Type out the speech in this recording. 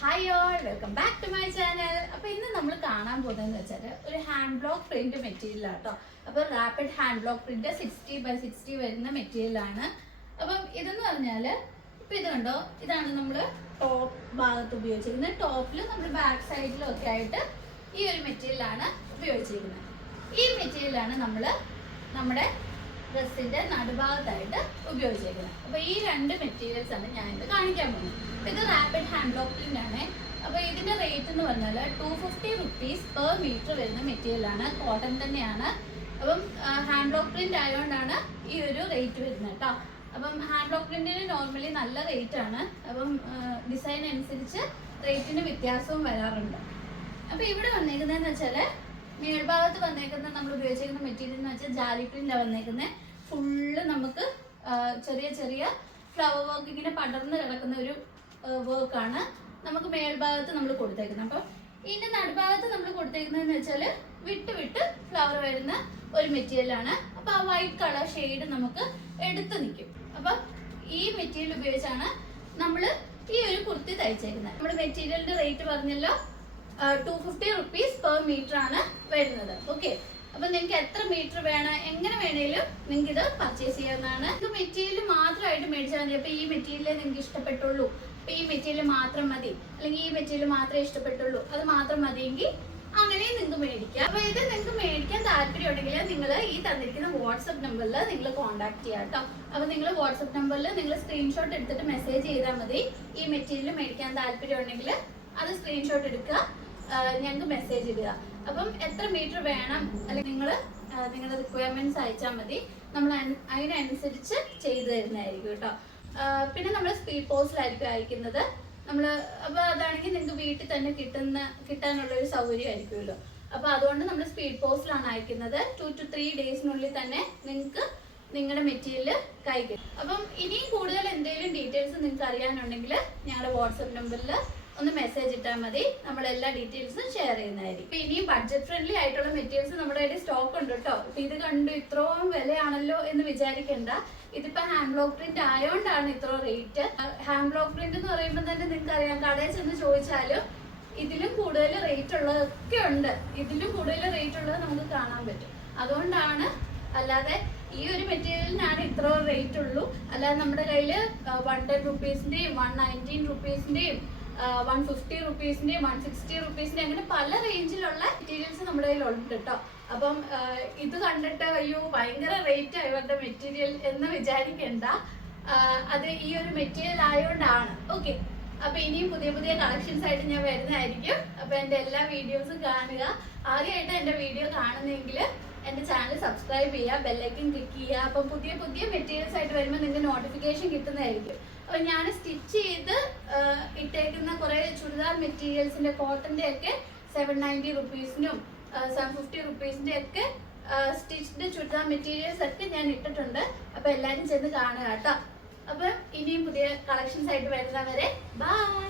Hi all welcome back to my channel അപ്പൊ ഇന്ന് നമ്മൾ കാണാൻ പോകുന്നതെന്ന് വെച്ചാൽ ഒരു ഹാൻഡ് ബ്ലോക്ക് പ്രിന്റ് മെറ്റീരിയൽ ആട്ടോ അപ്പൊ rapid hand block print sixty by sixty വരുന്ന മെറ്റീരിയൽ ആണ്. അപ്പം ഇതെന്ന് പറഞ്ഞാൽ ഇപ്പൊ ഇത് കണ്ടോ? ഇതാണ് നമ്മൾ ടോപ്പ് ഭാഗത്ത് ഉപയോഗിച്ചിരിക്കുന്നത്. ടോപ്പിൽ നമ്മൾ ബാക്ക് സൈഡിലും ഒക്കെ ആയിട്ട് ഈ ഒരു മെറ്റീരിയൽ ആണ് ഉപയോഗിച്ചിരിക്കുന്നത്. ഈ മെറ്റീരിയലാണ് നമ്മൾ നമ്മുടെ ഡ്രസ്സിന്റെ നടുഭാഗത്തായിട്ട് ഉപയോഗിച്ചേക്കുന്നത്. അപ്പൊ ഈ രണ്ട് മെറ്റീരിയൽസ് ആണ് ഞാൻ ഇത് കാണിക്കാൻ പോകുന്നത്. ഇത് റാപ്പിഡ് ഹാൻഡ് ലോക്ക് ആണ്. അപ്പൊ ഇതിന്റെ റേറ്റ് എന്ന് പറഞ്ഞാൽ two fifty rupees per metre വരുന്ന മെറ്റീരിയൽ ആണ്. കോട്ടൺ തന്നെയാണ്. അപ്പം ഹാൻഡ് ലോക്ക് പ്രിന്റ് ആയതുകൊണ്ടാണ് ഈ ഒരു റേറ്റ് വരുന്നത് കേട്ടോ. അപ്പം ഹാൻഡ് ലോക്ക് പ്രിന്റിന് നോർമലി നല്ല റേറ്റ് ആണ്. അപ്പം ഡിസൈൻ അനുസരിച്ച് റേറ്റിന് വ്യത്യാസവും വരാറുണ്ട്. അപ്പൊ ഇവിടെ വന്നേക്കുന്നതെന്ന് വെച്ചാൽ മേൽഭാഗത്ത് വന്നേക്കുന്ന നമ്മൾ ഉപയോഗിച്ചിരിക്കുന്ന മെറ്റീരിയൽ എന്ന് വെച്ചാൽ ജാലി പ്രിന്റ് വന്നേക്കുന്നത് ഫുള്ള് നമുക്ക് ചെറിയ ചെറിയ ഫ്ലവർ വർക്ക് ഇങ്ങനെ പടർന്ന് കിടക്കുന്ന ഒരു വർക്കാണ് നമുക്ക് മേൽഭാഗത്ത് നമ്മൾ കൊടുത്തേക്കുന്നത്. അപ്പം ഇതിന്റെ നടുഭാഗത്ത് നമ്മൾ കൊടുത്തേക്കുന്നതെന്ന് വെച്ചാൽ വിട്ട് വിട്ട് ഫ്ലവർ വരുന്ന ഒരു മെറ്റീരിയലാണ് അപ്പൊ ആ വൈറ്റ് കളർ ഷെയ്ഡ് നമുക്ക് എടുത്തു നിൽക്കും. അപ്പൊ ഈ മെറ്റീരിയൽ ഉപയോഗിച്ചാണ് നമ്മൾ ഈ ഒരു കുർത്തി തയ്ച്ചേക്കുന്നത്. നമ്മുടെ മെറ്റീരിയലിന്റെ റേറ്റ് പറഞ്ഞല്ലോ two fifty rupees per metre ആണ്. വരുന്നത്. ഓക്കെ അപ്പൊ നിങ്ങൾക്ക് എത്ര മീറ്റർ വേണം എങ്ങനെ വേണേലും നിങ്ങൾക്ക് ഇത് പർച്ചേസ് ചെയ്യാവുന്നതാണ്. ഇത് മെറ്റീരിയൽ മാത്രമായിട്ട് മേടിച്ചാൽ മതി. അപ്പൊ ഈ മെറ്റീരിയൽ നിങ്ങൾക്ക് ഇഷ്ടപ്പെട്ടുള്ളൂ. അപ്പൊ ഈ മെറ്റീരിയൽ മാത്രം മതി. അല്ലെങ്കിൽ ഈ മെറ്റീരിയൽ മാത്രമേ ഇഷ്ടപ്പെട്ടുള്ളൂ. അത് മാത്രം മതിയെങ്കിൽ അങ്ങനെ നിങ്ങൾക്ക് മേടിക്കാം. അപ്പൊ ഇത് നിങ്ങൾക്ക് മേടിക്കാൻ താല്പര്യം ഉണ്ടെങ്കിൽ നിങ്ങൾ ഈ തന്നിരിക്കുന്ന വാട്സപ്പ് നമ്പറിൽ നിങ്ങൾ കോൺടാക്ട് ചെയ്യാം കേട്ടോ അപ്പൊ നിങ്ങൾ വാട്സപ്പ് നമ്പറിൽ നിങ്ങൾ സ്ക്രീൻഷോട്ട് എടുത്തിട്ട് മെസ്സേജ് ചെയ്താൽ മതി. ഈ മെറ്റീരിയൽ മേടിക്കാൻ താല്പര്യം ഉണ്ടെങ്കിൽ അത് സ്ക്രീൻഷോട്ട് എടുക്കുക. ഞങ്ങൾക്ക് മെസ്സേജ് ഇടുക. അപ്പം എത്ര മീറ്റർ വേണം? അല്ലെങ്കിൽ നിങ്ങൾ നിങ്ങളുടെ റിക്വയർമെന്റ്സ് അയച്ചാൽ മതി. നമ്മൾ അതിനനുസരിച്ച് ചെയ്തു തരുന്നതായിരിക്കും കേട്ടോ. പിന്നെ നമ്മൾ സ്പീഡ് പോസ്റ്റിലായിരിക്കും അയക്കുന്നത്. നമ്മൾ അപ്പോൾ അതാണെങ്കിൽ നിങ്ങൾക്ക് വീട്ടിൽ തന്നെ കിട്ടുന്ന കിട്ടാനുള്ള ഒരു സൗകര്യം ആയിരിക്കുമല്ലോ അപ്പോൾ അതുകൊണ്ട് നമ്മൾ സ്പീഡ് പോസ്റ്റിലാണ് അയക്കുന്നത്. ടു ടു ത്രീ ഡേയ്സിനുള്ളിൽ തന്നെ നിങ്ങൾക്ക് നിങ്ങളുടെ മെറ്റീരിയൽ കഴിക്കും അപ്പം ഇനിയും കൂടുതൽ എന്തെങ്കിലും ഡീറ്റെയിൽസ് നിങ്ങൾക്ക് അറിയാനുണ്ടെങ്കിൽ ഞങ്ങളുടെ വാട്സപ്പ് നമ്പറിൽ ഒന്ന് മെസ്സേജ് ഇട്ടാൽ മതി. നമ്മൾ എല്ലാ ഡീറ്റെയിൽസും ഷെയർ ചെയ്യുന്നതായിരിക്കും. ഇപ്പൊ ഇനിയും ബഡ്ജറ്റ് ഫ്രണ്ട്ലി ആയിട്ടുള്ള മെറ്റീരിയൽസ് നമ്മുടെ കയ്യിൽ സ്റ്റോക്ക് ഉണ്ട് കേട്ടോ. ഇപ്പൊ ഇത് കണ്ടു ഇത്രയും വിലയാണല്ലോ എന്ന് വിചാരിക്കേണ്ട. ഇതിപ്പോ ഹാൻഡ് ബ്ലോക്ക് പ്രിന്റ് ആയതുകൊണ്ടാണ് ഇത്ര റേറ്റ് ഹാൻഡ് ബ്ലോക്ക് പ്രിന്റ് എന്ന് പറയുമ്പോൾ തന്നെ നിങ്ങൾക്ക് അറിയാം കടയിൽ ചെന്ന് ചോദിച്ചാലും ഇതിലും കൂടുതൽ റേറ്റ് ഉള്ളതൊക്കെ ഉണ്ട്. ഇതിലും കൂടുതൽ റേറ്റ് ഉള്ളത് നമുക്ക് കാണാൻ പറ്റും. അതുകൊണ്ടാണ് അല്ലാതെ ഈ ഒരു മെറ്റീരിയലിനാണ് ഇത്ര റേറ്റ് ഉള്ളൂ. അല്ലാതെ നമ്മുടെ കയ്യിൽ വൺ ടെൻ റുപ്പീസിന്റെയും വൺ നയന്റീൻ റുപ്പീസിന്റെയും വൺ ഫിഫ്റ്റി റുപ്പീസിന്റെ വൺ സിക്സ്റ്റി റുപ്പീസിന്റെ അങ്ങനെ പല റേഞ്ചിലുള്ള മെറ്റീരിയൽസ് നമ്മുടെ കയ്യിൽ ഉണ്ട് കേട്ടോ അപ്പം ഇത് കണ്ടിട്ട് അയ്യോ ഭയങ്കര റേറ്റ് ഇവരുടെ മെറ്റീരിയൽ എന്ന് വിചാരിക്കേണ്ട. അത് ഈ ഒരു മെറ്റീരിയൽ ആയതുകൊണ്ടാണ് ഓക്കെ അപ്പൊ ഇനിയും പുതിയ പുതിയ കളക്ഷൻസ് ആയിട്ട് ഞാൻ വരുന്നതായിരിക്കും. അപ്പൊ എന്റെ എല്ലാ വീഡിയോസും കാണുക. ആദ്യമായിട്ട് എന്റെ വീഡിയോ കാണുന്നെങ്കിൽ എന്റെ ചാനൽ സബ്സ്ക്രൈബ് ചെയ്യുക ബെല്ലൈക്കൻ ക്ലിക്ക് ചെയ്യുക. അപ്പൊ പുതിയ പുതിയ മെറ്റീരിയൽസ് ആയിട്ട് വരുമ്പോൾ നിങ്ങൾക്ക് നോട്ടിഫിക്കേഷൻ കിട്ടുന്നതായിരിക്കും. അപ്പൊ ഞാൻ സ്റ്റിച്ച് ചെയ്ത് ഇട്ടേക്കുന്ന കുറെ ചുരിദാർ മെറ്റീരിയൽസിന്റെ കോട്ടന്റെ ഒക്കെ സെവൻ നയന്റി റുപ്പീസിനും സെവൻ ഫിഫ്റ്റി റുപ്പീസിന്റെ ഒക്കെ സ്റ്റിച്ച്ഡ് ചുരിദാർ മെറ്റീരിയൽസ് ഒക്കെ ഞാൻ ഇട്ടിട്ടുണ്ട്. അപ്പൊ എല്ലാരും ചെന്ന് കാണുക കേട്ടോ. അപ്പൊ ഇനിയും പുതിയ കളക്ഷൻസ് ആയിട്ട് വരുന്നവരെ ബൈ